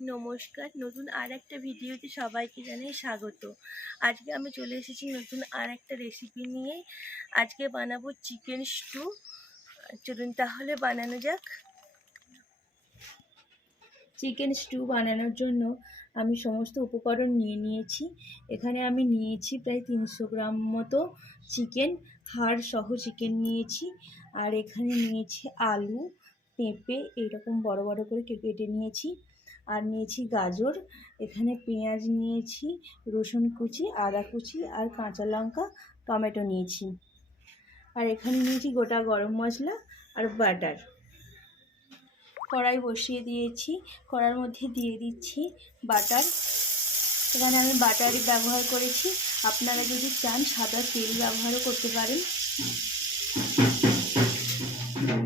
নমস্কার। নতুন আর একটা ভিডিওতে সবাইকে জানাই স্বাগত। আজকে আমি চলে এসেছি নতুন আর একটা রেসিপি নিয়ে। আজকে বানাবো চিকেন স্টু চলুন তাহলে বানানো যাক। চিকেন স্টু বানানোর জন্য আমি সমস্ত উপকরণ নিয়ে নিয়েছি। এখানে আমি নিয়েছি প্রায় তিনশো গ্রাম মতো চিকেন হাড় সহ চিকেন নিয়েছি। আর এখানে নিয়েছি আলু, পেঁপে, এরকম বড় বড় করে কেটে নিয়েছি। আর নিয়েছি গাজর, এখানে পেঁয়াজ নিয়েছি, রসুন কুচি, আদা কুচি আর কাঁচা লঙ্কা, টমেটো নিয়েছি। আর এখানে নিয়েছি গোটা গরম মশলা আর বাটার। কড়াই বসিয়ে দিয়েছি, কড়ার মধ্যে দিয়ে দিচ্ছি বাটার। এখানে আমি বাটারই ব্যবহার করেছি। আপনারা যদি চান সাদা তেল ব্যবহারও করতে পারেন।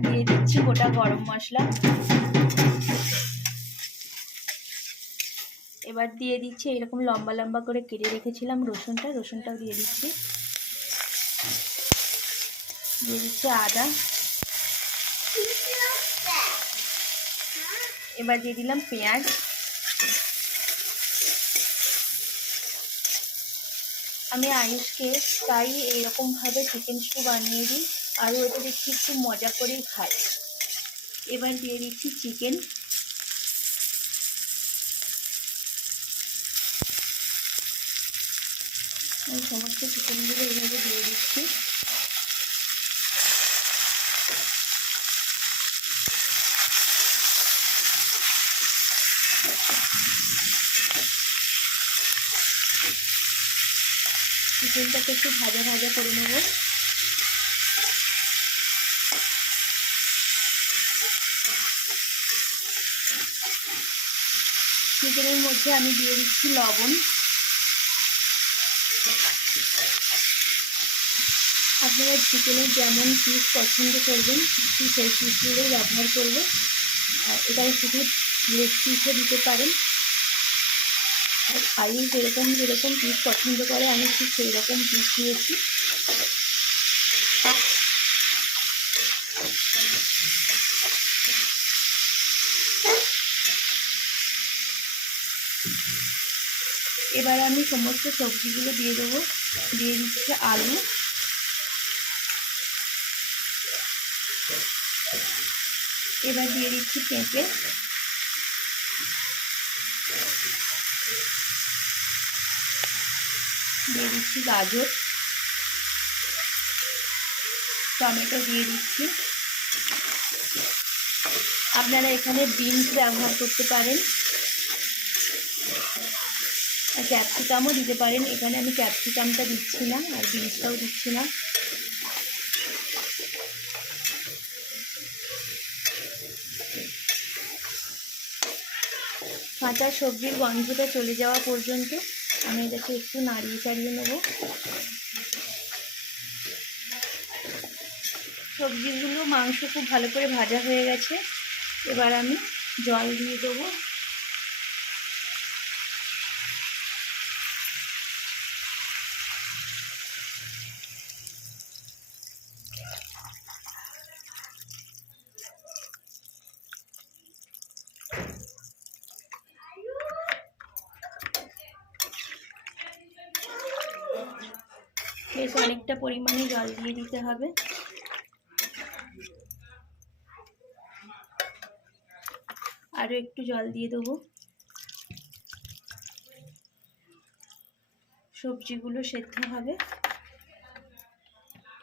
দিয়ে দিচ্ছি গোটা গরম মশলা। এবার দিয়ে দিচ্ছি, এরকম লম্বা লম্বা করে কেটে রেখেছিলাম রসুনটা, রসুনটাও দিয়ে দিচ্ছি। দিয়ে দিচ্ছি আদা। এবার দিয়ে দিলাম পেঁয়াজ। আমি আয়ুষকে তাই এইরকমভাবে চিকেন স্টু বানিয়ে দিই আর ওটা দেখছি একটু মজা করেই খাই এবার দিয়ে দিচ্ছি চিকেন আমি সমস্ত চিকেনগুলো এইভাবে দিয়ে দিচ্ছি। চিকেনটাকে একটু ভাজা ভাজা করে নেব। চিকেনের মধ্যে আমি দিয়ে দিচ্ছি লবণ। আপনারা চিকেনের যেমন পিস পছন্দ করবেন, ঠিক সেই পিসগুলোই ব্যবহার করবে আর এটা শুধু লেগ পিসও দিতে পারেন। আর আলু যেরকম যেরকম পিস পছন্দ করে, আমি ঠিক সেই রকম পিস দিয়েছি। এবার আমি সমস্ত সবজিগুলো দিয়ে দেবো। দিয়ে দিচ্ছি আলু। এবার দিয়ে দিচ্ছি পেঁপে। দিয়ে দিচ্ছি গাজর। টমেটো দিয়ে দিচ্ছি। আপনারা এখানে বিনস ব্যবহার করতে পারেন। আর ক্যাপসিকামও দিতে পারেন। এখানে আমি ক্যাপসিকামটা দিচ্ছি না আর বিনসটাও দিচ্ছি না কাঁচা সবজির গন্ধটা চলে যাওয়া পর্যন্ত আমি এটাকে একটু নাড়িয়ে চাড়িয়ে নেব। সবজিগুলো, মাংস খুব ভালো করে ভাজা হয়ে গেছে। এবার আমি জল দিয়ে দেবো। বেশ অনেকটা পরিমাণে জল দিয়ে দিতে হবে। আরও একটু জল দিয়ে দেবো। সবজিগুলো সেদ্ধ হবে।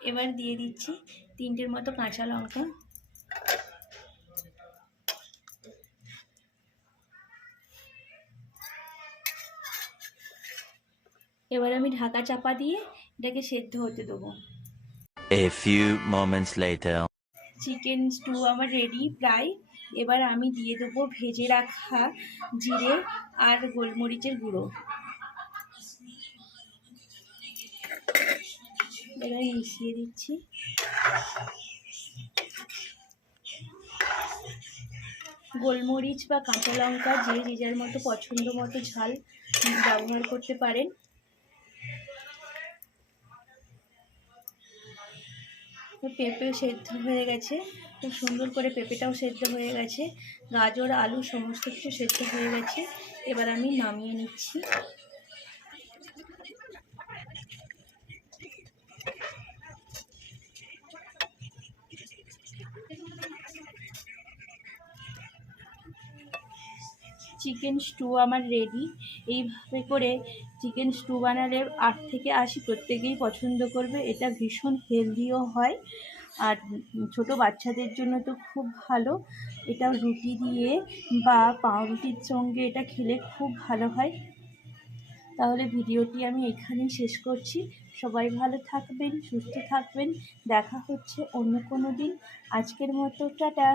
এবার দিয়ে দিচ্ছি তিনটের মতো কাঁচা লঙ্কা। এবার আমি ঢাকা চাপা দিয়ে এটাকে সেদ্ধ হতে দেবো। A few moments later. Chicken stew আমার রেডি প্রায়। এবার আমি দিয়ে দেবো ভেজে রাখা জিরে আর গোলমরিচের গুঁড়ো। এবার মিশিয়ে দিচ্ছি। গোলমরিচ বা কাঁচা লঙ্কা যে যে যার মতো পছন্দ মতো ঝাল ব্যবহার করতে পারেন। পেঁপে সেদ্ধ হয়ে গেছে। খুব সুন্দর করে পেঁপেটাও সেদ্ধ হয়ে গেছে। গাজর, আলু, সমস্ত কিছু সেদ্ধ হয়ে গেছে। এবার আমি নামিয়ে নিচ্ছি। চিকেন স্টু আমার রেডি এইভাবে করে চিকেন স্টু বানালে আট থেকে আশি প্রত্যেকেই পছন্দ করবে, এটা ভীষণ হেলদিও হয়। আর ছোট বাচ্চাদের জন্য তো খুব ভালো, এটা রুটি দিয়ে বা পাউরুটির সঙ্গে এটা খেলে খুব ভালো হয়। তাহলে ভিডিওটি আমি এখানেই শেষ করছি। সবাই ভালো থাকবেন, সুস্থ থাকবেন, দেখা হচ্ছে অন্য কোনো দিন। আজকের মতো, টাটা।